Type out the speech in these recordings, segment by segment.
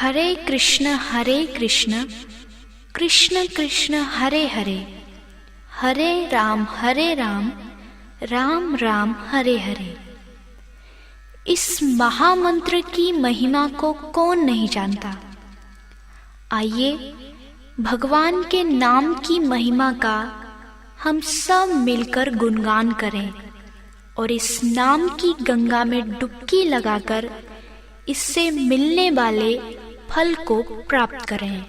हरे कृष्ण कृष्ण कृष्ण हरे हरे, हरे राम राम राम हरे हरे। इस महामंत्र की महिमा को कौन नहीं जानता। आइए भगवान के नाम की महिमा का हम सब मिलकर गुणगान करें और इस नाम की गंगा में डुबकी लगाकर इससे मिलने वाले फल को प्राप्त करें।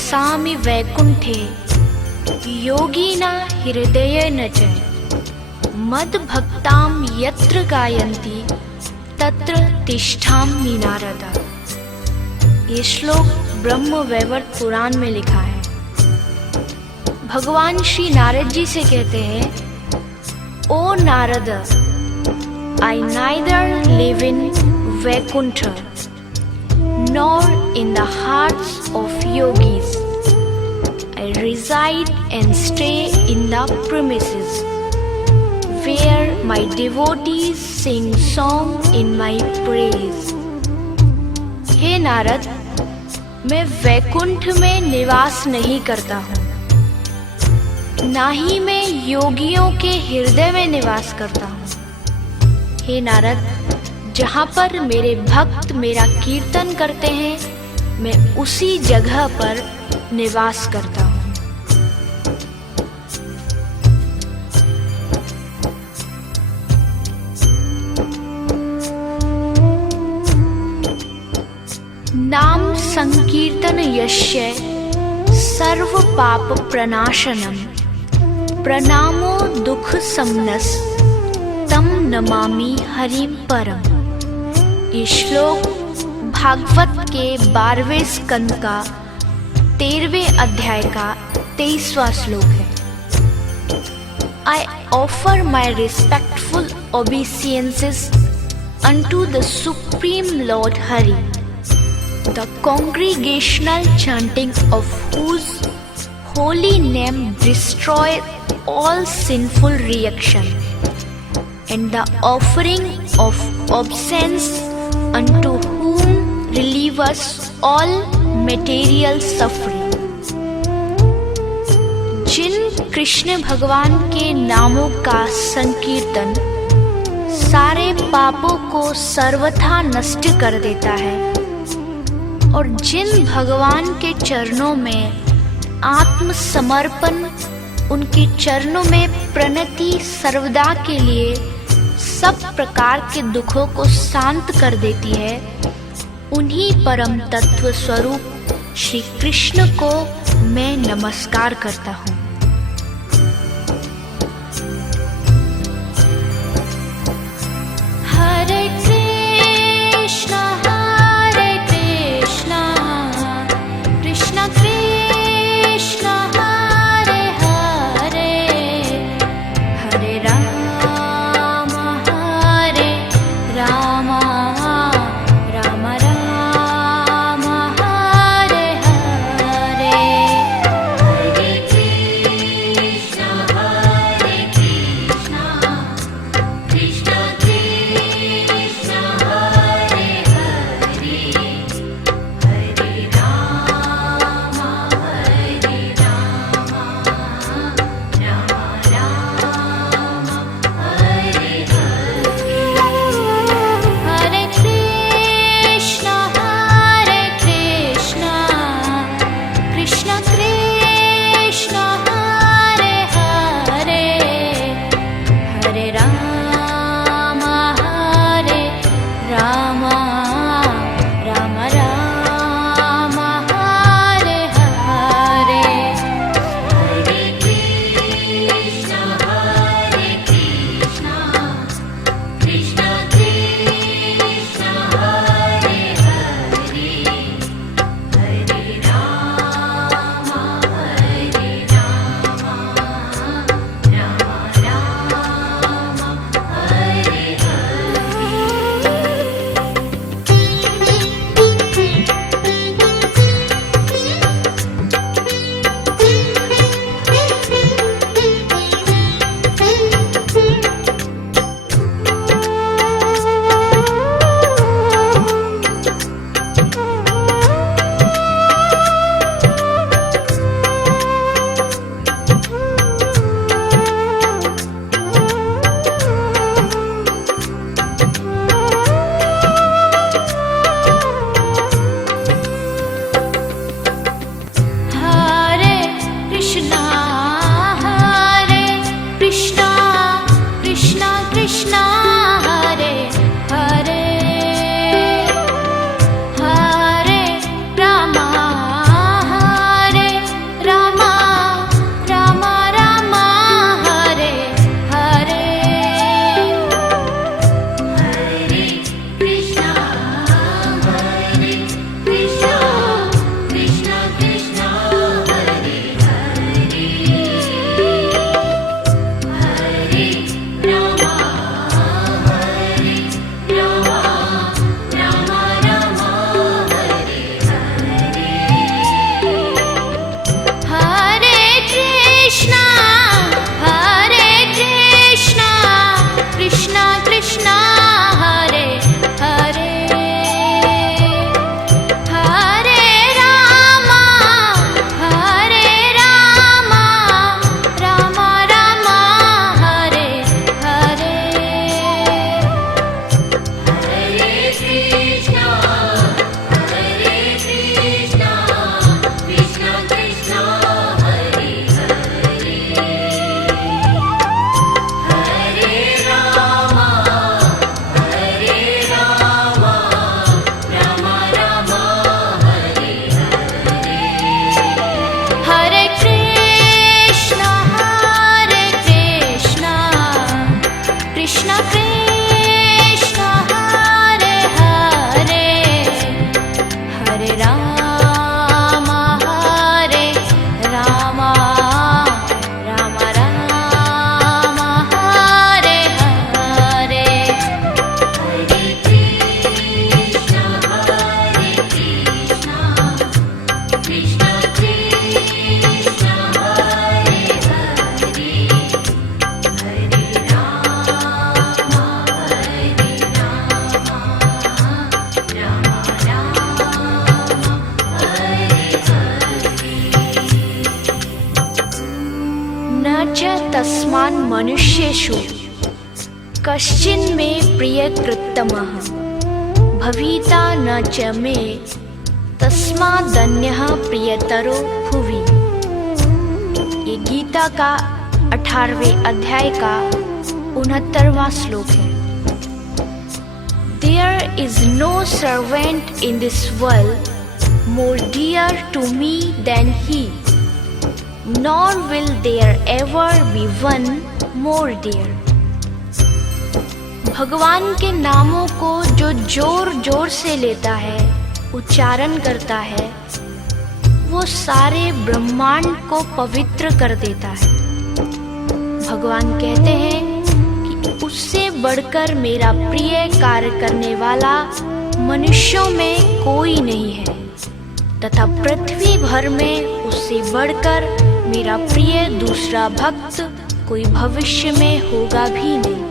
वसामि वैकुंठे योगिना हृदयेन च मद्भक्तां यत्र गायन्ति तत्र तिष्ठामि नारद। ये श्लोक ब्रह्म वैवर्त पुराण में लिखा है। भगवान श्री नारद जी से कहते हैं, O Narad, I neither live in Vaikunth nor in the hearts of yogis. I reside and stay in the premises where my devotees sing song in my praise. हे नारद, मैं वैकुंठ में निवास नहीं करता हूँ, ना ही मैं योगियों के हृदय में निवास करता हूँ। हे नारद, जहाँ पर मेरे भक्त मेरा कीर्तन करते हैं, मैं उसी जगह पर निवास करता हूँ। नाम संकीर्तन यस्य सर्व पाप प्रनाशनम प्रणामो दुख समनस तम नमामि हरिम परम। ये श्लोक भागवत के 12वें स्कंद का 13वें अध्याय का 23वां श्लोक है। I offer my respectful obeisances unto the Supreme Lord Hari, the congregational chanting of whose holy name destroys all sinful reaction, and the offering of obeisance unto whom relieve us all material suffering। जिन कृष्ण भगवान के नामों का संकीर्तन सारे पापों को सर्वथा नष्ट कर देता है, और जिन भगवान के चरणों में आत्मसमर्पण, उनके चरणों में प्रणति सर्वदा के लिए सब प्रकार के दुखों को शांत कर देती है, उन्हीं परम तत्व स्वरूप श्री कृष्ण को मैं नमस्कार करता हूँ। हरे कृष्णा कृष्णा कृष्णा हरे हरे, हरे राम राम राम राम हरे हरे, हरे कृष्णा तस्मान् मनुष्येषु कश्चिन् मे प्रियकृत्तमः भविता न च मे तस्मादन्यः प्रियतरो भुवि। ये गीता का 18वें अध्याय का 69वां श्लोक है। There is no servant in this world more dear to me than he, nor will there ever be one more dear. भगवान के नामों को जो जोर जोर से लेता है, उच्चारण करता है, वो सारे ब्रह्मांड को पवित्र कर देता है। भगवान कहते हैं कि उससे बढ़कर मेरा प्रिय कार्य करने वाला मनुष्यों में कोई नहीं है, तथा पृथ्वी भर में उससे बढ़कर मेरा प्रिय दूसरा भक्त कोई भविष्य में होगा भी नहीं।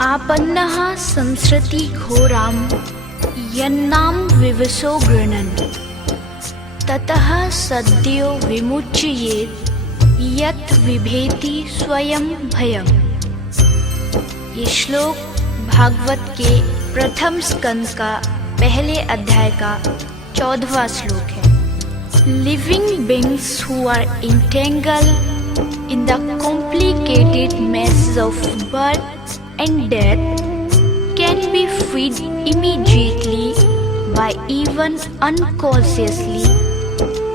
आपन्नः संसृति घोरां यन्नाम विवसो गृह्णन् ततः सद्यो विमुच्येत् यत् विभेति स्वयं भयम्। ये श्लोक भागवत के प्रथम स्कंद का पहले अध्याय का 14वां श्लोक है। Living beings who are entangled in the complicated mess of birth and death can be freed immediately by even unconsciously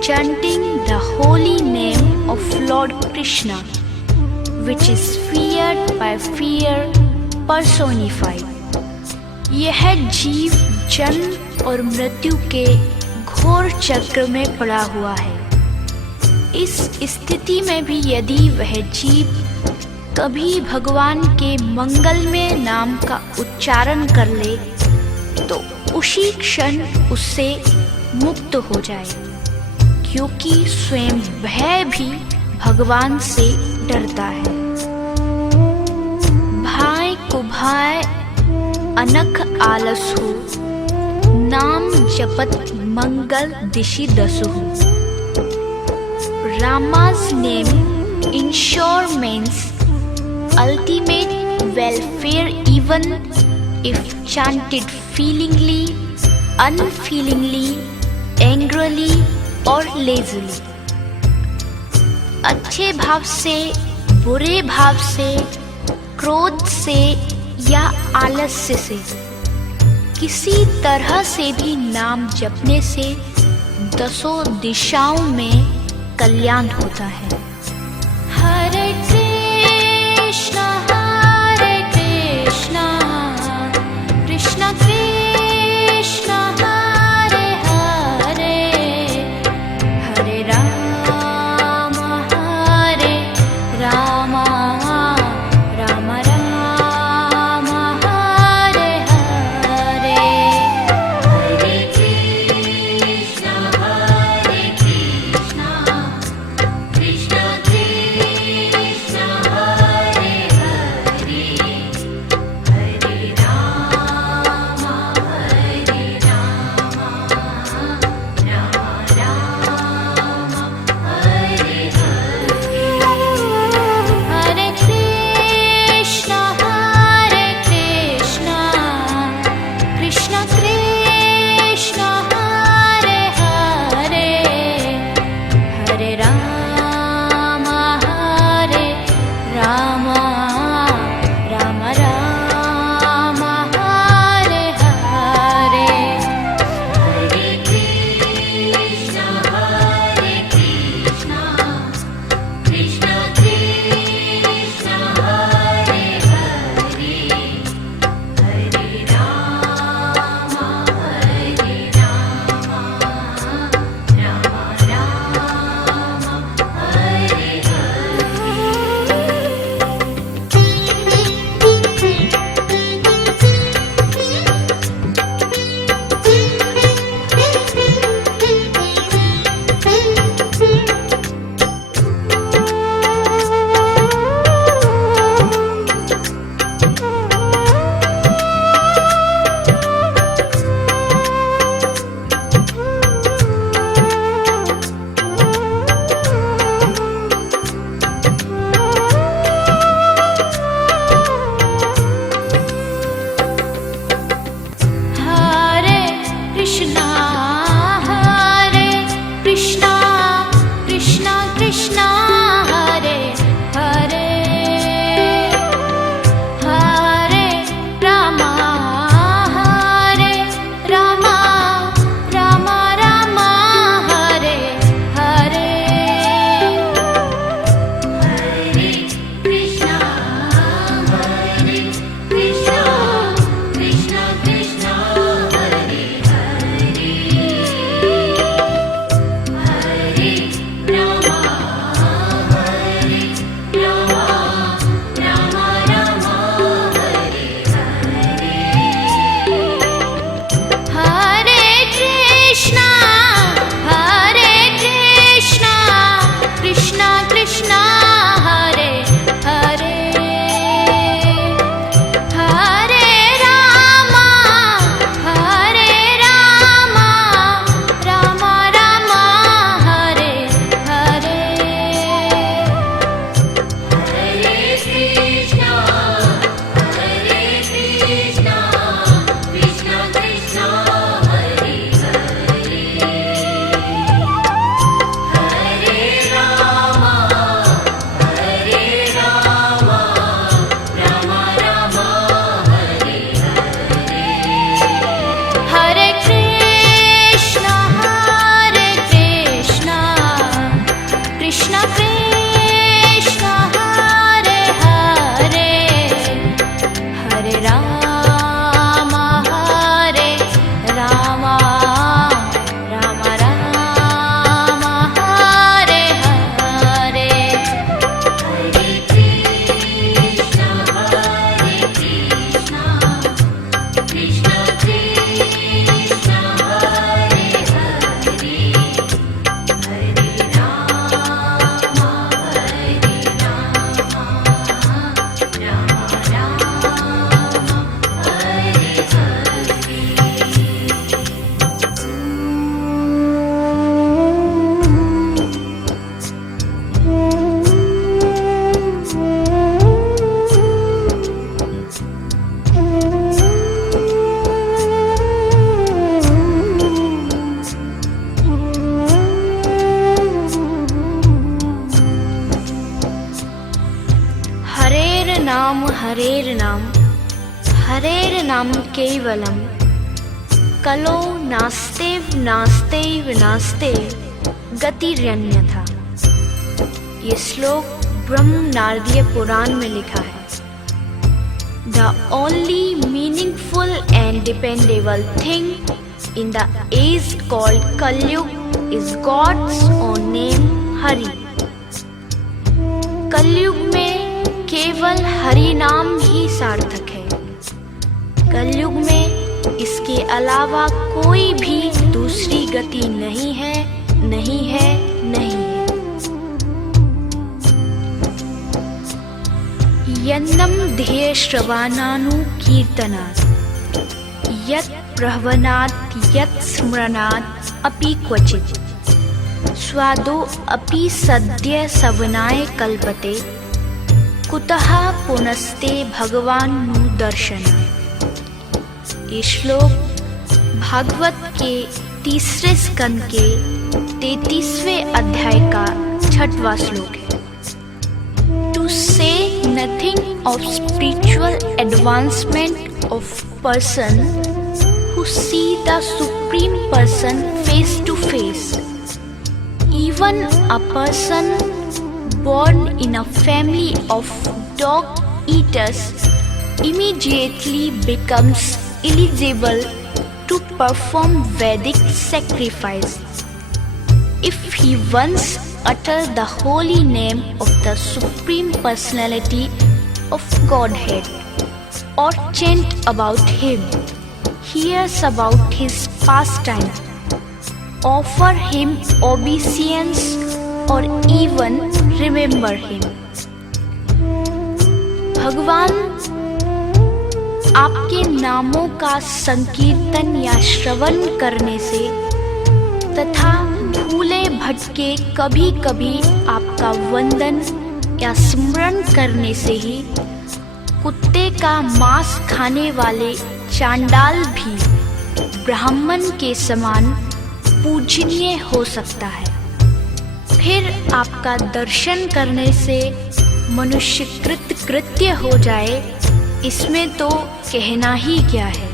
chanting the holy name of Lord Krishna, which is feared by fear personified. यह जीव जन्म और मृत्यु के घोर चक्र में पड़ा हुआ है। इस स्थिति में भी यदि वह जीव कभी भगवान के मंगलमय नाम का उच्चारण कर ले तो उसी क्षण उससे मुक्त हो जाए, क्योंकि स्वयं भय भी भगवान से डरता है। भाय कुभाय अनख आलसु नाम जपत मंगल दिशि दसु। Rama's name ensure means ultimate welfare even if chanted feelingly, unfeelingly, angrily or lazily. अच्छे भाव से, बुरे भाव से, क्रोध से या आलस्य से, किसी तरह से भी नाम जपने से 10 दिशाओं में कल्याण होता है। हरे कृष्णा कृष्णा कृष्णा हरे हरे, हरे राम राम राम हरे हरे। हरे कृष्णा कृष्णा नाम केवलम कलो नास्तेव नास्तेव नास्तेव गतिरन्यथा। ये श्लोक ब्रह्म नारदीय पुराण में लिखा है। The only meaningful and dependable thing in the age called Kalyug is God's own name Hari। कलयुग में केवल हरि नाम ही सार्थक है। कलयुग में इसके अलावा कोई भी दूसरी गति नहीं है, नहीं है, नहीं है। यन्नम ध्येय श्रवणानु कीर्तनात् यत् प्रहवनात् यत् स्मरणात् अपि क्वचित् स्वादो अपि सद्य सवनाय कल्पते कुतः पुनस्ते भगवान् नु दर्शनाय। ये श्लोक भागवत के तीसरे स्कंद के 33वें अध्याय का 6वां श्लोक है। To say nothing of spiritual advancement of person who see the Supreme Person face to face, even a person born in a family of dog eaters immediately becomes eligible to perform Vedic sacrifice if he once utter the holy name of the Supreme Personality of Godhead, or chant about him, hears about his pastime, offer him obeisance, or even remember him। भगवान आपके नामों का संकीर्तन या श्रवण करने से तथा भूले भटके कभी कभी आपका वंदन या स्मरण करने से ही कुत्ते का मांस खाने वाले चांडाल भी ब्राह्मण के समान पूजनीय हो सकता है। फिर आपका दर्शन करने से मनुष्य कृत्य हो जाए, इसमें तो कहना ही क्या है।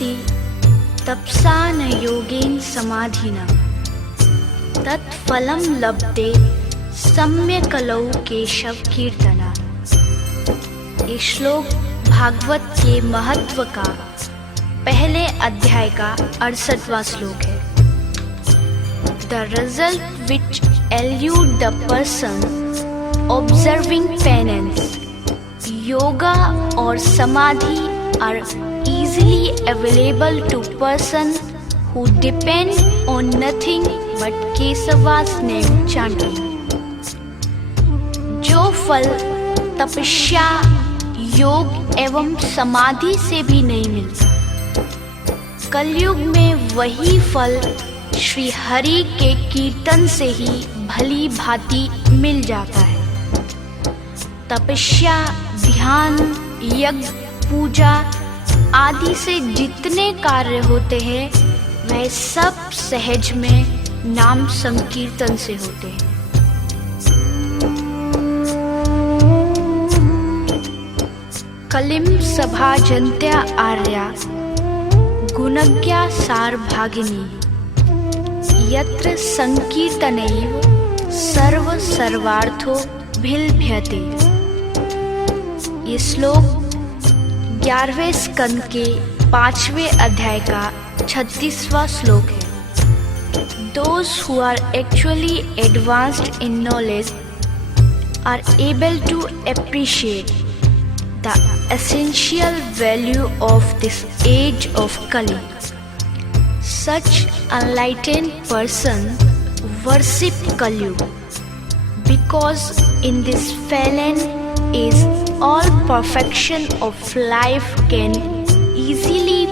भवति तपसा न योगेन समाधिना तत्फलं लभते सम्यकलौ केशव कीर्तना। ये श्लोक भागवत के महत्व का पहले अध्याय का 68वां श्लोक है। The result which elude the person observing penance, yoga or samadhi are easily available to person who depend on nothing but Kesava's name chanting. जो फल तपस्या, योग एवं समाधि से भी नहीं मिलता, कलयुग में वही फल श्री हरि के कीर्तन से ही भली भांति मिल जाता है। तपस्या, ध्यान, यज्ञ, पूजा आदि से जितने कार्य होते हैं वह सब सहज में नाम संकीर्तन से होते हैं। कलिम सभा जन्त्या आर्या गुणज्ञा सार भागिनी यत्र संकीर्तनैव सर्व सर्वार्थो भिलभ्यते। ये श्लोक 11वें स्कंद के 5वें अध्याय का 36वां श्लोक है। Those who are actually advanced in knowledge are able to appreciate the essential value of this age of Kali. Such enlightened person worship Kalyug because in this fallen age all perfection of life can easily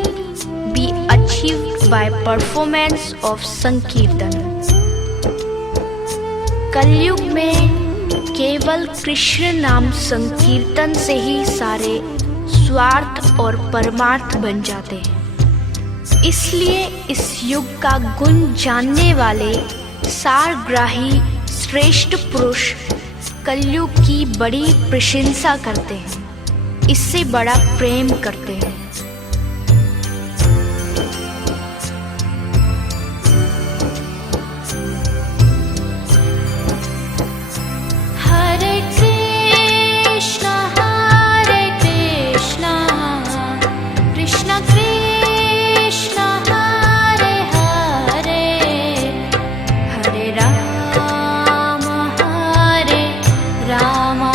be achieved by performance of Sankirtan. कलयुग में केवल कृष्ण नाम संकीर्तन से ही सारे स्वार्थ और परमार्थ बन जाते हैं। इसलिए इस युग का गुण जानने वाले सारग्राही श्रेष्ठ पुरुष कलयुग की बड़ी प्रशंसा करते हैं, इससे बड़ा प्रेम करते हैं। Rama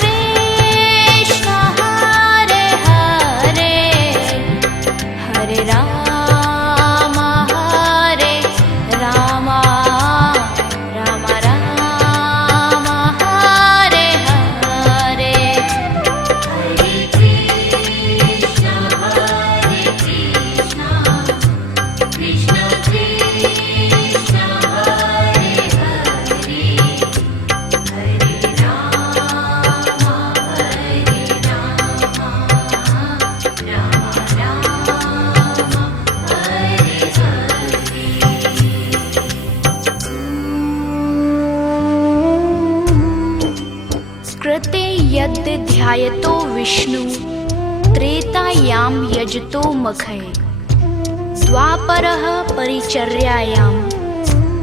कृष्ण हरे हरे, हरे राम राम राम हरे हरे। हरे कृष्ण कृष्ण कृष्ण हरे हरे, हरे राम कृते यद् ध्यायतो विष्णु, त्रेतायां यजतो मखये, द्वापरः परिचर्यायां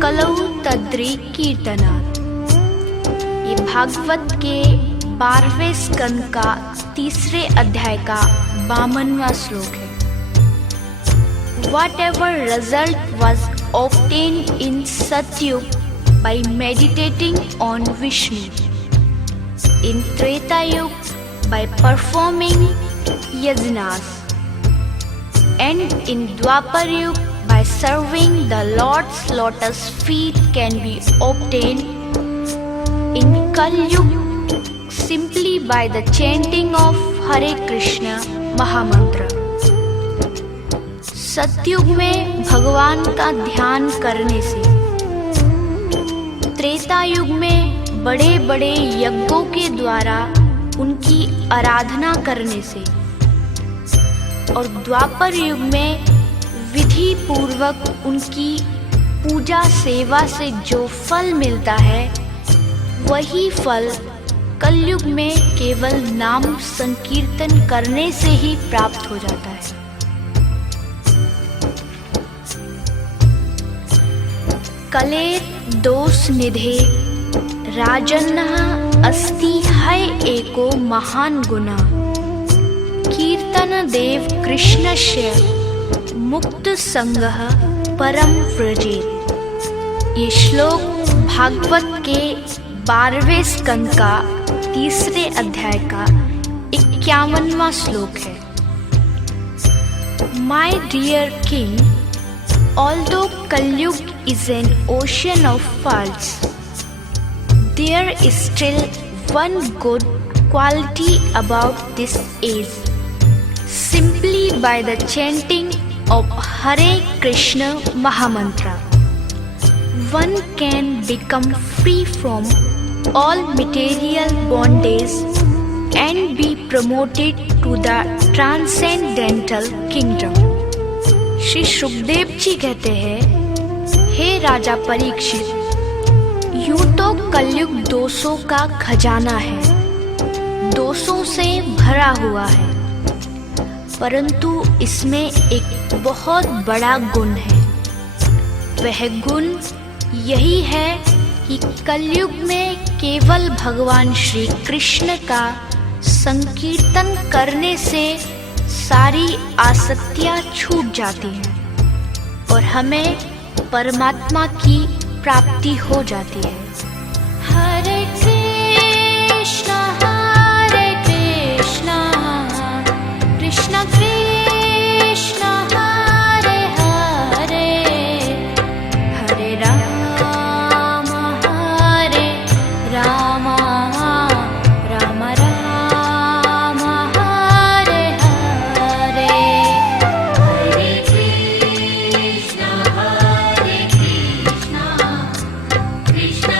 कलौ तद्री कीर्तनात्। ये भागवत के 12वें स्कंद का 3रे अध्याय का 52वां श्लोक है। Whatever result was obtained in Satyug by meditating on Vishnu, in Treta Yuga by performing yajnas, and in Dwapar Yuga by serving the Lord's lotus feet can be obtained in Kali Yuga simply by the chanting of Hare Krishna Mahamantra। सतयुग में भगवान का ध्यान करने से, त्रेता युग में बड़े बड़े यज्ञों के द्वारा उनकी आराधना करने से, और द्वापर युग में विधि पूर्वक उनकी पूजा सेवा से जो फल मिलता है, वही फल कलयुग में केवल नाम संकीर्तन करने से ही प्राप्त हो जाता है। कले दोष निधे राजन्नः अस्ति है एको महान गुना, कीर्तन देव कृष्णस्य मुक्त संगः परम व्रजेत। ये श्लोक भागवत के 12वें स्कंद का 3रे अध्याय का 51वां श्लोक है। My dear king, although Kalyug is an ocean of faults, there is still one good quality about this age. Simply by the chanting of Hare Krishna Mahamantra, one can become free from all material bondage and be promoted to the transcendental kingdom। Shri Sukhdev ji कहते हैं, हे राजा परीक्षित, यूं तो कलयुग दोषों का खजाना है, दोषों से भरा हुआ है, परंतु इसमें एक बहुत बड़ा गुण है। वह गुण यही है कि कलयुग में केवल भगवान श्री कृष्ण का संकीर्तन करने से सारी आसक्तियां छूट जाती हैं और हमें परमात्मा की प्राप्ति हो जाती है। हरे कृष्ण कृष्ण कृष्ण हरे हरे, हरे राम राम राम हरे हरे। हरे कृष्ण कृष्ण कृष्ण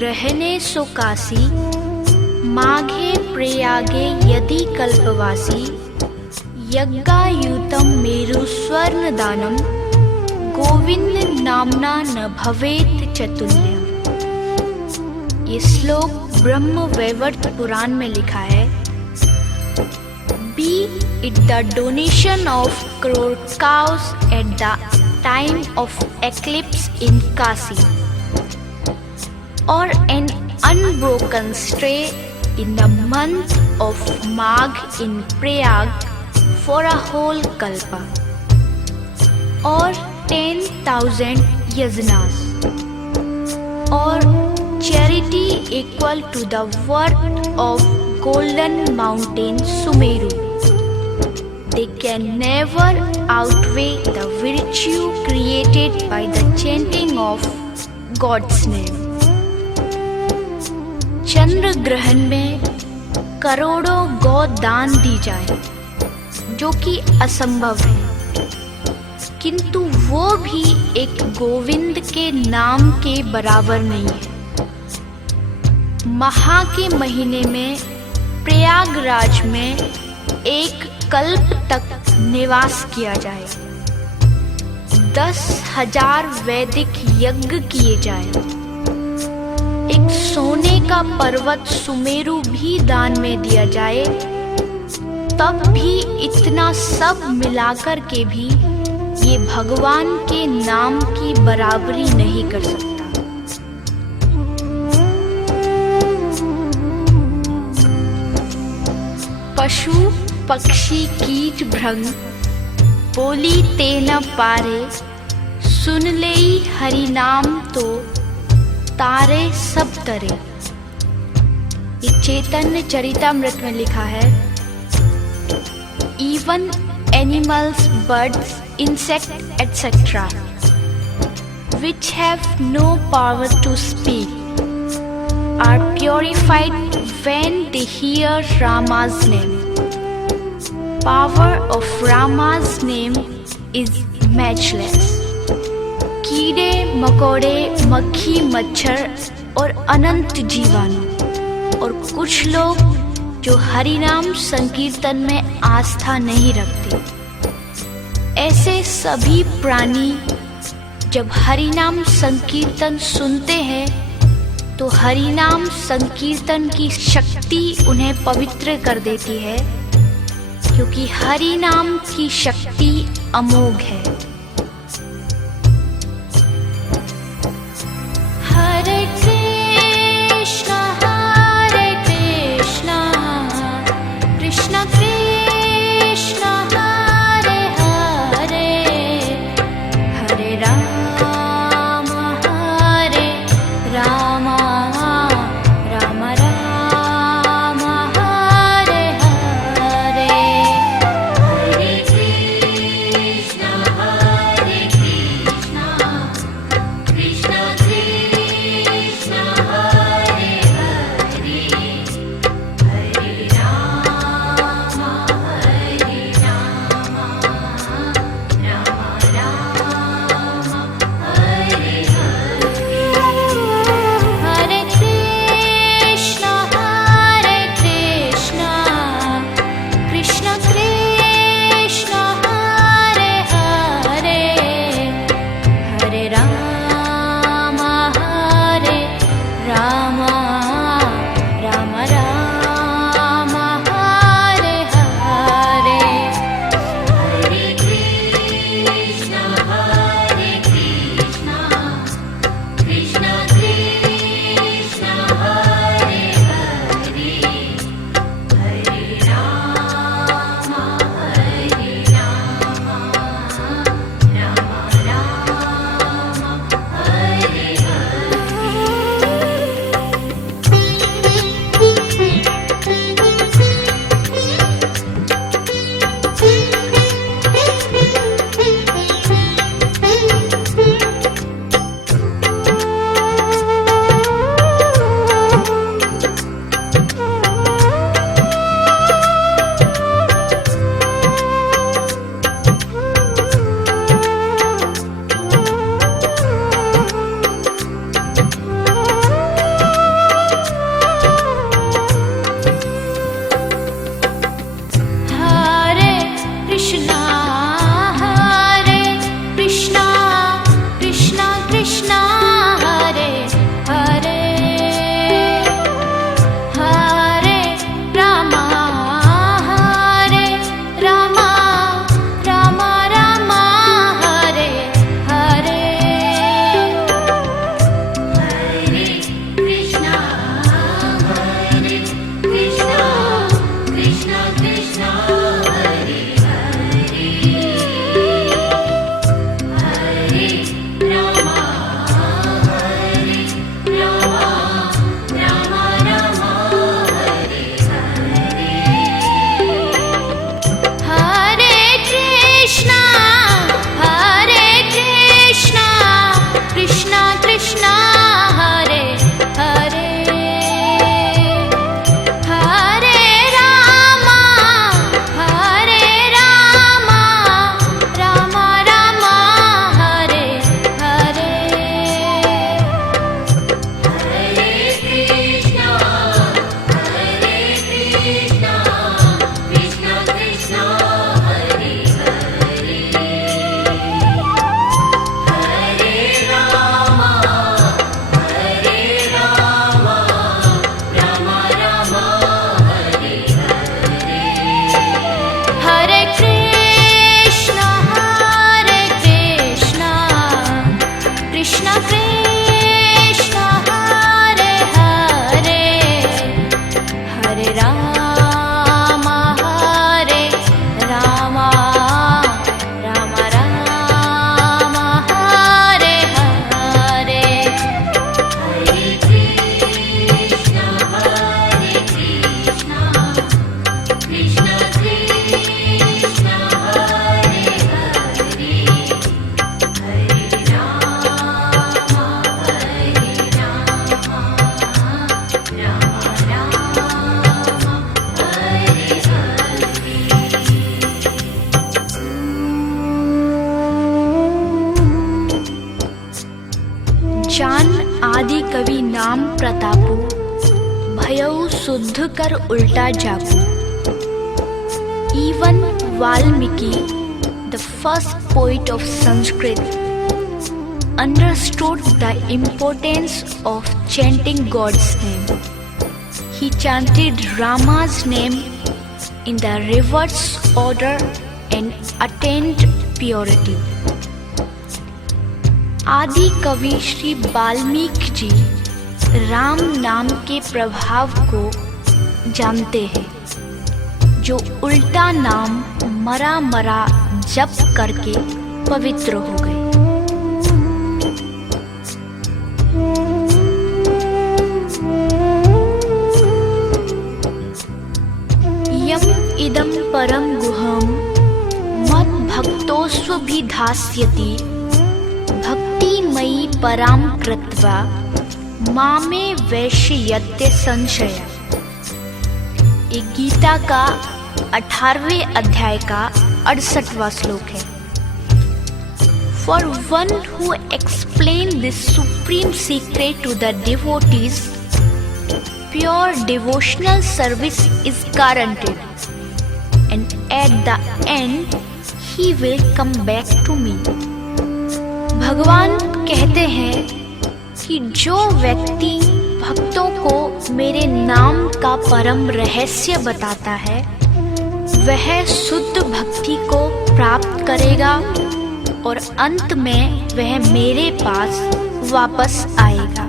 ग्रहणे सो काशी, माघे प्रयागे यदि कल्पवासी, यज्ञायुतं मेरु स्वर्णदानं, गोविंद नामना न भवेत चतुल्यम्। ये श्लोक ब्रह्म वैवर्त पुराण में लिखा है। Be it the donation of crore cows at the time of eclipse in Kashi, or an unbroken stray in the month of Magh in Prayag for a whole kalpa, or 10,000 yajnas, or charity equal to the worth of golden mountain Sumeru, they can never outweigh the virtue created by the chanting of God's name. चंद्र ग्रहण में करोड़ों गौ दान दी जाए, जो कि असंभव है, किंतु वो भी एक गोविंद के नाम के बराबर नहीं है। महा के महीने में प्रयागराज में एक कल्प तक निवास किया जाए, 10,000 वैदिक यज्ञ किए जाए, एक सोने का पर्वत सुमेरु भी दान में दिया जाए, तब भी इतना सब मिलाकर के भी ये भगवान के नाम की बराबरी नहीं कर सकता। पशु पक्षी कीट भृंग बोली ते न पारे, सुन लेई हरि नाम तो तारे सब तरे। ये चैतन्य चरितामृत में लिखा है। Even animals, birds, insect etc. which have no power to speak are purified when they hear Rama's name. Power of Rama's name is matchless. कीड़े मकोड़े, मक्खी मच्छर और अनंत जीवाणु, और कुछ लोग जो हरिनाम संकीर्तन में आस्था नहीं रखते, ऐसे सभी प्राणी जब हरिनाम संकीर्तन सुनते हैं तो हरिनाम संकीर्तन की शक्ति उन्हें पवित्र कर देती है, क्योंकि हरिनाम की शक्ति अमोघ है। हरे कृष्णा कृष्ण कृष्ण हरे हरे, हरे राम राम राम राम हरे हरे, हरे कृष्ण राम प्रतापु, भयउ शुद्ध कर उल्टा Japu. Even Valmiki, the first poet of Sanskrit, understood the importance of chanting God's name. He chanted Rama's name in the reverse order and attained purity. आदि कवि श्री वाल्मीकि जी राम नाम के प्रभाव को जानते हैं, जो उल्टा नाम मरा मरा जप करके पवित्र हो गए। यम इदं परम गुहम मद भक्तोस्वभिधास्यति, भक्तिमयी पराम कृत्वा मामे वैश्ययत्य संशय। ये गीता का 18वें अध्याय का 68वां श्लोक है। For one who explains this supreme secret to the devotees, pure devotional service is guaranteed, and at the end he will come back to me. भगवान कहते हैं कि जो व्यक्ति भक्तों को मेरे नाम का परम रहस्य बताता है, वह शुद्ध भक्ति को प्राप्त करेगा और अंत में वह मेरे पास वापस आएगा।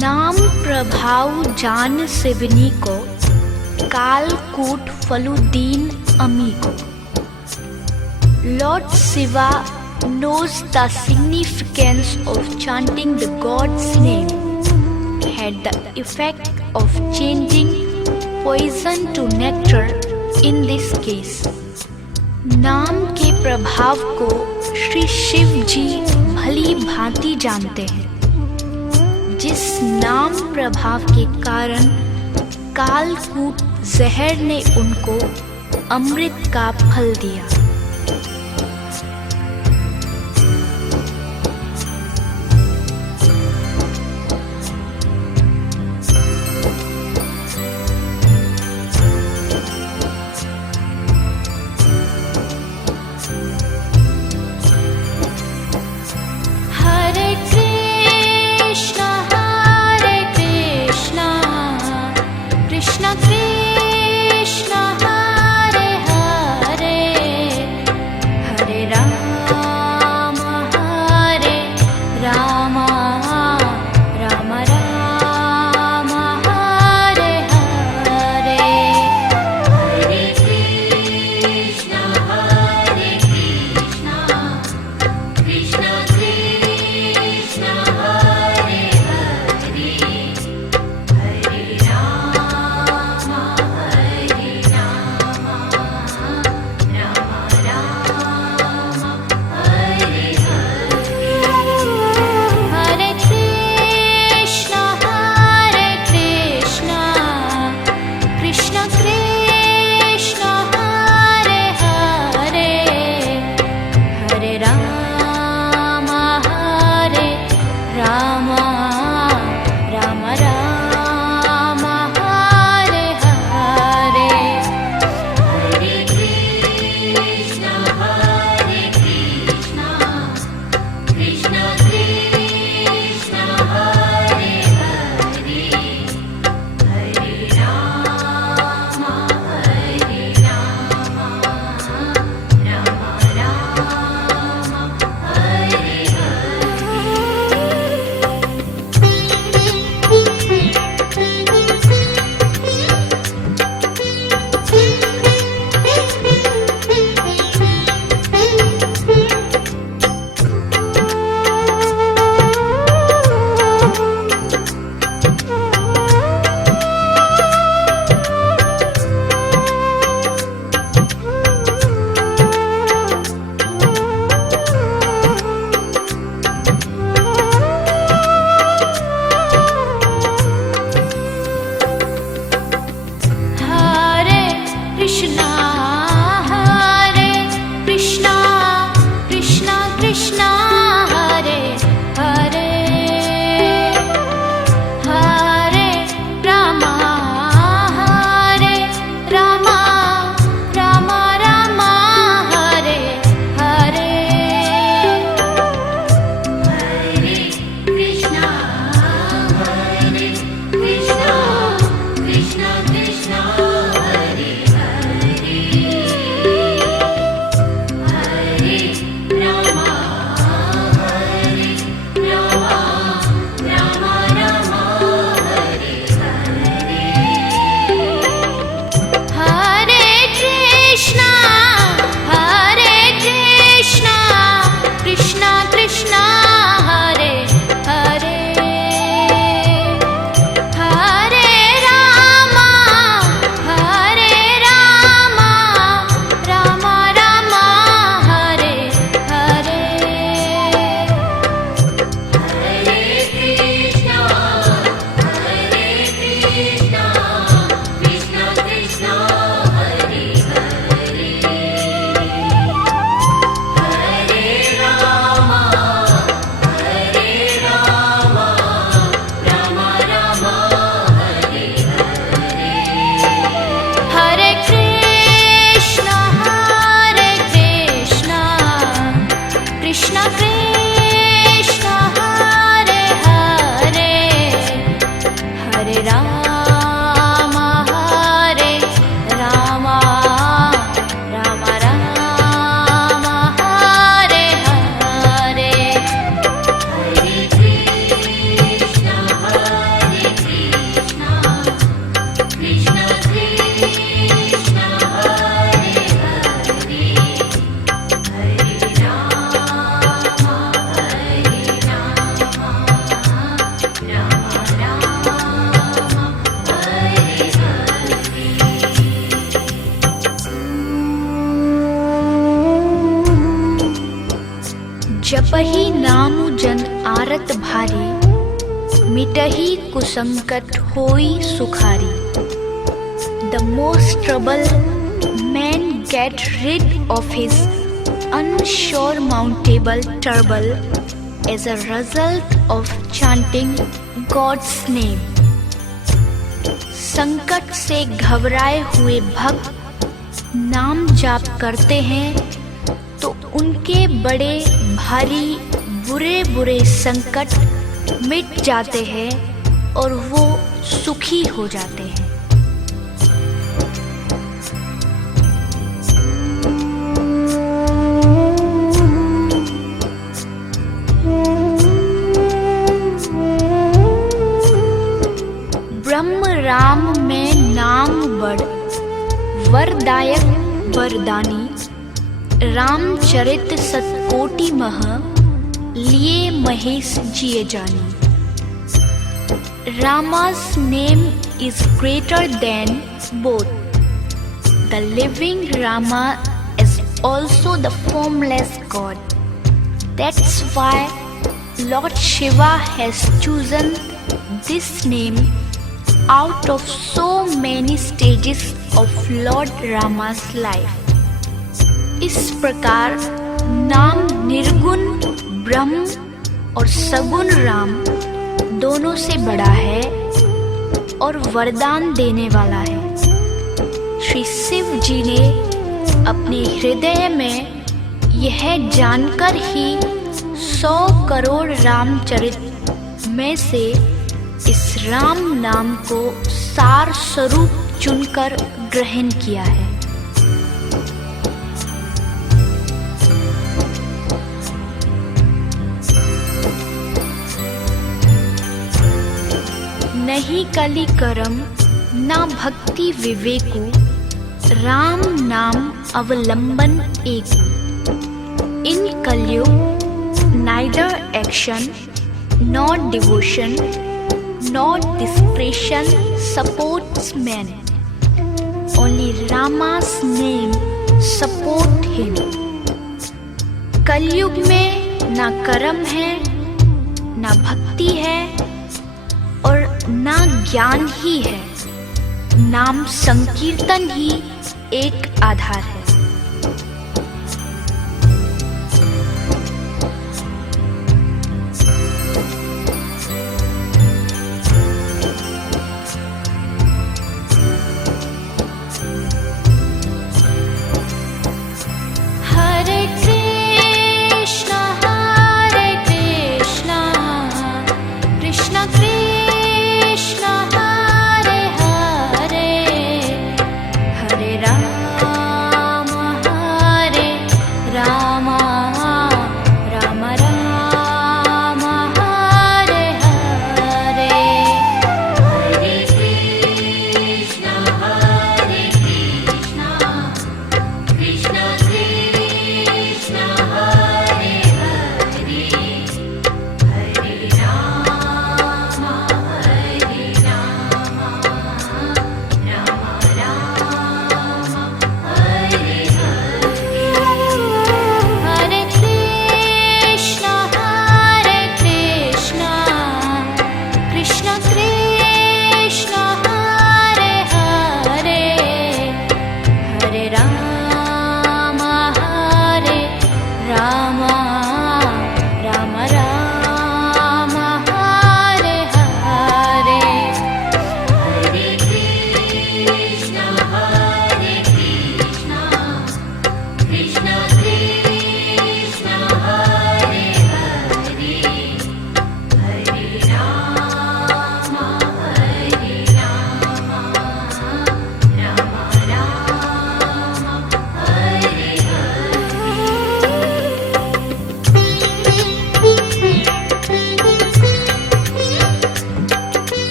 नाम प्रभाव जान शिवनी को, कालकूट फलुदीन अमी को। Lord Shiva knows the significance of chanting the God's name had the effect of changing poison to nectar in this case. नाम के प्रभाव को श्री शिव जी भली भांति जानते हैं, जिस नाम प्रभाव के कारण कालकूट जहर ने उनको अमृत का फल दिया। कृष्णा कृष्णा कृष्णा हरे हरे हरे रामा रामा रामा हरे हरे हरे कृष्णा कृष्णा कृष्णा कृष्णा हरे हरे हरे रामा रामा हरे हरे हरे कृष्णा कृष्णा कृष्णा हरे हरे हरे रामा रामा हरे हरे हरे कृष्णा कृष्णा कृष्णा हरे हरे हरे रामा रामा हरे हरे हरे कृष्णा कृष्णा कृष्णा हरे हरे हरे रामा रामा हरे हरे हरे कृष्णा कृष्णा कृष्णा हरे हरे हरे रामा जपहि नाम जन आरत भारी, मिटहि कुसंकट होई सुखारी. The most trouble man get rid of his unsurmountable trouble as a result of chanting God's name. संकट से घबराए हुए भक्त नाम जाप करते हैं तो उनके बड़े भारी बुरे संकट मिट जाते हैं और वो सुखी हो जाते हैं. ब्रह्म राम में नाम बड़ वरदायक वरदानी, रामचरित सतकोटि मह लिए महेश जिए जानी. Rama's name is greater than both. The living Rama is also the formless God. That's why Lord Shiva has chosen this name out of so many stages of Lord Rama's life. इस प्रकार नाम निर्गुण ब्रह्म और सगुण राम दोनों से बड़ा है और वरदान देने वाला है. श्री शिव जी ने अपने हृदय में यह जानकर ही 100 करोड़ रामचरित में से इस राम नाम को सार स्वरूप चुनकर ग्रहण किया है. नहीं कली करम ना भक्ति विवेकु, राम नाम अवलंबन एक. इन कलयुग neither action nor devotion nor discretion supports man. Only Rama's name support him. कलयुग में ना कर्म है, ना भक्ति है और ना ज्ञान ही है. नाम संकीर्तन ही एक आधार है.